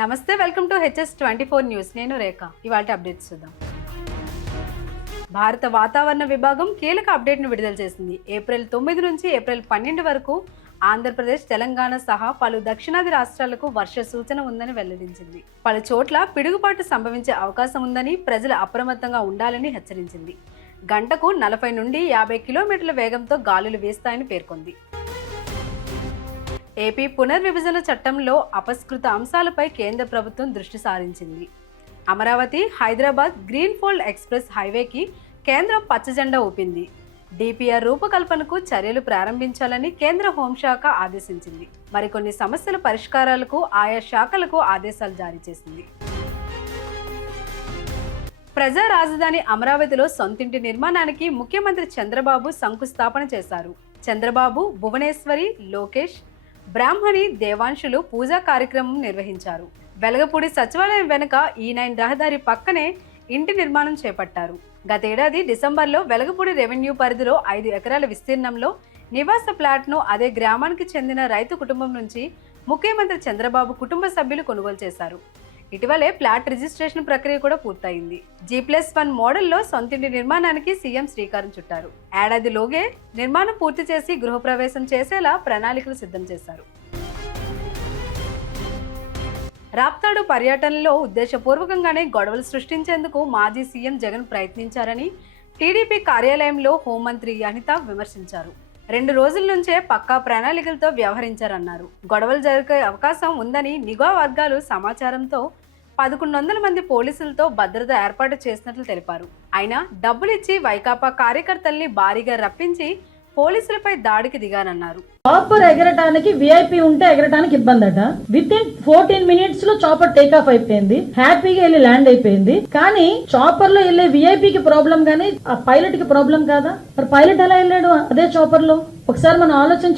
నమస్తే, welcome to HS24 news. నేను రేఖ. ఇవాల్టి అప్డేట్స్ చూద్దాం. భారత వాతావరణ విభాగం కీలక అప్డేట్ను విడుదల చేసింది. ఏప్రిల్ 9 నుంచి ఏప్రిల్ 12 వరకు ఆంధ్రప్రదేశ్, తెలంగాణ సహా పలు దక్షిణాది రాష్ట్రాలకు వర్ష సూచన ఉందని వెల్లడించింది. పలు చోట్ల పిడుగుపాటు సంభవించే అవకాశం ఉందని, ప్రజలు అప్రమత్తంగా ఉండాలని హెచ్చరించింది. గంటకు 40 నుండి 50 కిలోమీటర్ల వేగంతో గాలులు వీస్తాయని పేర్కొంది. ఏపీ పునర్విభజన చట్టంలో అపస్కృత అంశాలపై కేంద్ర ప్రభుత్వం దృష్టి సారించింది. అమరావతి హైదరాబాద్ గ్రీన్ఫీల్డ్ ఎక్స్ప్రెస్ హైవేకి కేంద్రం పచ్చజెండా ఊపింది. డిపిఆర్ రూపకల్పనకు చర్యలు ప్రారంభించాలని కేంద్ర హోంశాఖ ఆదేశించింది. మరికొన్ని సమస్యల పరిష్కారాలకు ఆయా శాఖలకు ఆదేశాలు జారీ చేసింది. ప్రజా రాజధాని అమరావతిలో సొంతింటి నిర్మాణానికి ముఖ్యమంత్రి చంద్రబాబు శంకుస్థాపన చేశారు. చంద్రబాబు, భువనేశ్వరి, లోకేష్, బ్రాహ్మణి, దేవాంశులు పూజా కార్యక్రమం నిర్వహించారు. వెలగపూడి సచివాలయం వెనుక E9 రహదారి పక్కనే ఇంటి నిర్మాణం చేపట్టారు. గతేడాది డిసెంబర్లో వెలగపూడి రెవెన్యూ పరిధిలో 5 ఎకరాల విస్తీర్ణంలో నివాస ప్లాట్ను అదే గ్రామానికి చెందిన రైతు కుటుంబం నుంచి ముఖ్యమంత్రి చంద్రబాబు కుటుంబ సభ్యులు కొనుగోలు చేశారు. ఇటీవలే ప్లాట్ రిజిస్ట్రేషన్ ప్రక్రియ కూడా పూర్తయింది. G+1 మోడల్లో సొంతింటి నిర్మాణానికి సీఎం శ్రీకారం చుట్టారు. ఏడాదిలోగే నిర్మాణం పూర్తి చేసి గృహప్రవేశం చేసేలా ప్రణాళికలు సిద్ధం చేశారు. రాప్తాడు పర్యటనలో ఉద్దేశపూర్వకంగానే గొడవలు సృష్టించేందుకు మాజీ సీఎం జగన్ ప్రయత్నించారని టీడీపీ కార్యాలయంలో హోంమంత్రి అనిత విమర్శించారు. 2 రోజుల నుంచే పక్కా ప్రణాళికలతో వ్యవహరించారన్నారు. గొడవలు జరిగే అవకాశం ఉందని నిఘా వర్గాలు సమాచారంతో 1100 మంది పోలీసులతో భద్రత ఏర్పాటు చేసినట్లు తెలిపారు. అయినా డబ్బులిచ్చి వైకాపా కార్యకర్తల్ని భారీగా రప్పించి పోలీసులపై దాడికి దిగారన్నారు. చాపర్ ఎగరటానికి విఐపి ఉంటే ఎగరటానికి ఇబ్బంది అట. విత్ ఇన్ 14 మినిట్స్ లో చాపర్ టేక్ ఆఫ్ అయిపోయింది, హ్యాపీగా వెళ్ళి ల్యాండ్ అయిపోయింది. కానీ చాపర్ లో వెళ్ళే విఐపికి ప్రాబ్లం గానీ ఆ పైలట్ కి ప్రాబ్లం కాదా? మరి పైలట్ ఎలా వెళ్ళాడు అదే చాపర్ లో? ఒకసారి మనం ఆలోచన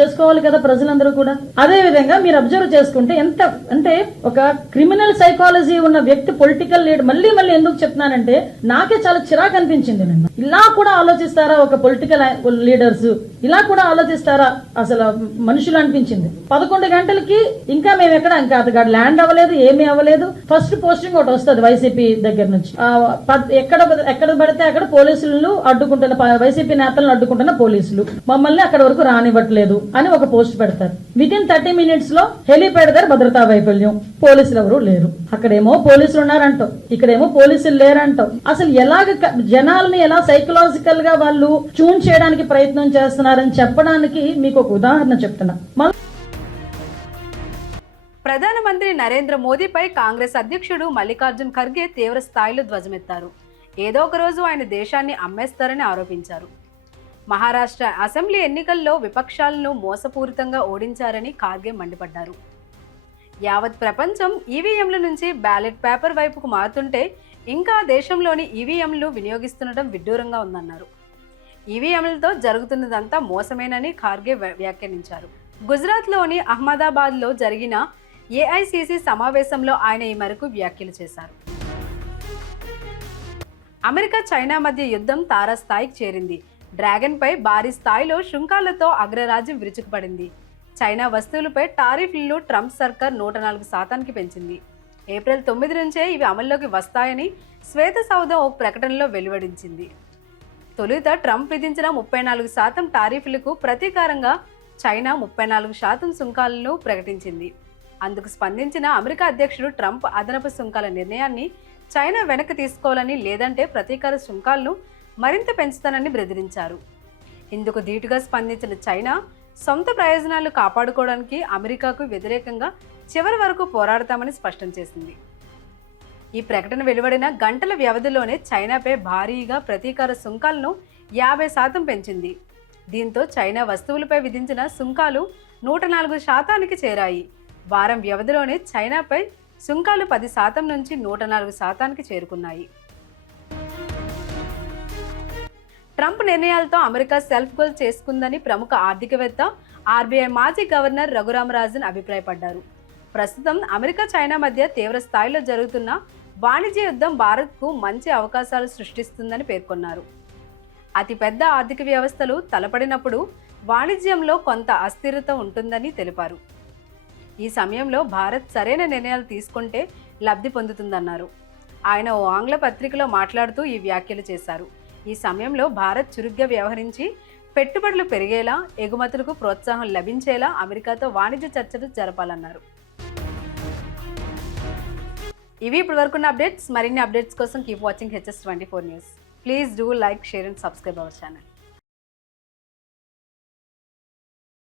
చేసుకోవాలి కదా ప్రజలందరూ కూడా. అదే విధంగా మీరు అబ్జర్వ్ చేసుకుంటే ఎంత అంటే ఒక క్రిమినల్ సైకాలజీ ఉన్న వ్యక్తి పొలిటికల్ లీడర్, మళ్ళీ ఎందుకు చెప్తున్నానంటే నాకే చాలా చిరాకు అనిపించింది. నిన్న ఇలా కూడా ఆలోచిస్తారా ఒక పొలిటికల్ లీడర్స్? ఇలా కూడా ఆలోచిస్తారా అసలు మనుషులు అనిపించింది. 11 గంటలకి ఇంకా మేము ఇంకా అతగాడు ల్యాండ్ అవ్వలేదు, ఏమీ అవ్వలేదు. ఫస్ట్ పోస్టింగ్ ఒకటి వస్తుంది వైసీపీ దగ్గర నుంచి. ఎక్కడ పడితే అక్కడ పోలీసులు అడ్డుకుంటున్న, వైసీపీ నేతలను అడ్డుకుంటున్న పోలీసులు మమ్మల్ని అక్కడ వరకు రానివ్వట్లేదు అని ఒక పోస్ట్ పెడతారు. విత్ ఇన్ 30 మినిట్స్ లో హెలీప్యాడ్ దగ్గర భద్రతా వైఫల్యం, పోలీసులు ఎవరు లేరు. అక్కడేమో పోలీసులు ఉన్నారంటాం, ఇక్కడేమో పోలీసులు లేరంటాం. అసలు ఎలాగ జనాల్ని ఎలా సైకలాజికల్ గా వాళ్ళు ట్యూన్ చేయడానికి ప్రయత్నం చేస్తున్నారని చెప్పడానికి మీకు ఒక ఉదాహరణ చెప్తున్నా. ప్రధానమంత్రి నరేంద్ర మోదీపై కాంగ్రెస్ అధ్యక్షుడు మల్లికార్జున్ ఖర్గే తీవ్ర స్థాయిలో ధ్వజమెత్తారు. ఏదో ఒక రోజు ఆయన దేశాన్ని అమ్మేస్తారని ఆరోపించారు. మహారాష్ట్ర అసెంబ్లీ ఎన్నికల్లో విపక్షాలను మోసపూరితంగా ఓడించారని ఖార్గే మండిపడ్డారు. యావత్ ప్రపంచం ఈవీఎంల నుంచి బ్యాలెట్ పేపర్ వైపుకు మారుతుంటే ఇంకా దేశంలోని ఈవీఎంలు వినియోగిస్తుండటం విడ్డూరంగా ఉందన్నారు. ఈవీఎంలతో జరుగుతున్నదంతా మోసమేనని ఖార్గే వ్యాఖ్యానించారు. గుజరాత్లోని అహ్మదాబాద్లో జరిగిన ఏఐసిసి సమావేశంలో ఆయన ఈ మేరకు వ్యాఖ్యలు చేశారు. అమెరికా, చైనా మధ్య యుద్ధం తారాస్థాయికి చేరింది. డ్రాగన్ పై భారీ స్థాయిలో శుంకాలతో అగ్రరాజ్యం విరుచుకుపడింది. చైనా వస్తువులపై టారిఫ్లను ట్రంప్ సర్కార్ 104% పెంచింది. ఏప్రిల్ 9 నుంచే ఇవి అమల్లోకి వస్తాయని శ్వేత సౌధం ఒక ప్రకటనలో వెలువడించింది. తొలుత ట్రంప్ విధించిన 34% టారిఫ్లకు ప్రతీకారంగా చైనా 34% సుంకాలను ప్రకటించింది. అందుకు స్పందించిన అమెరికా అధ్యక్షుడు ట్రంప్ అదనపు సుంకాల నిర్ణయాన్ని చైనా వెనక్కి తీసుకోవాలని, లేదంటే ప్రతీకార సుంకాలను మరింత పెంచుతానని బెదిరించారు. ఇందుకు ధీటుగా స్పందించిన చైనా సొంత ప్రయోజనాలు కాపాడుకోవడానికి అమెరికాకు వ్యతిరేకంగా చివరి వరకు పోరాడతామని స్పష్టం చేసింది. ఈ ప్రకటన వెలువడిన గంటల వ్యవధిలోనే చైనాపై భారీగా ప్రతీకార సుంకాలను 50% పెంచింది. దీంతో చైనా వస్తువులపై విధించిన సుంకాలు 104% చేరాయి. వారం వ్యవధిలోనే చైనాపై సుంకాలు 10% నుంచి 104%కి చేరుకున్నాయి. ట్రంప్ నిర్ణయాలతో అమెరికా సెల్ఫ్ గోల్ చేసుకుందని ప్రముఖ ఆర్థికవేత్త, ఆర్బీఐ మాజీ గవర్నర్ రఘురామరాజన్ అభిప్రాయపడ్డారు. ప్రస్తుతం అమెరికా, చైనా మధ్య తీవ్ర స్థాయిలో జరుగుతున్న వాణిజ్య యుద్ధం భారత్కు మంచి అవకాశాలు సృష్టిస్తుందని పేర్కొన్నారు. అతిపెద్ద ఆర్థిక వ్యవస్థలు తలపడినప్పుడు వాణిజ్యంలో కొంత అస్థిరత ఉంటుందని తెలిపారు. ఈ సమయంలో భారత్ సరైన నిర్ణయాలు తీసుకుంటే లబ్ధి పొందుతుందన్నారు. ఆయన ఓ ఆంగ్ల పత్రికలో మాట్లాడుతూ ఈ వ్యాఖ్యలు చేశారు. ఈ సమయంలో భారత్ చురుగ్గా వ్యవహరించి పెట్టుబడులు పెరిగేలా, ఎగుమతులకు ప్రోత్సాహం లభించేలా అమెరికాతో వాణిజ్య చర్చలు జరపాలన్నారు. ఇవి ఇప్పటి వరకున్న అప్డేట్స్. మరిన్ని అప్డేట్స్ కోసం keep watching HS24 news. Please do like, share and subscribe our channel.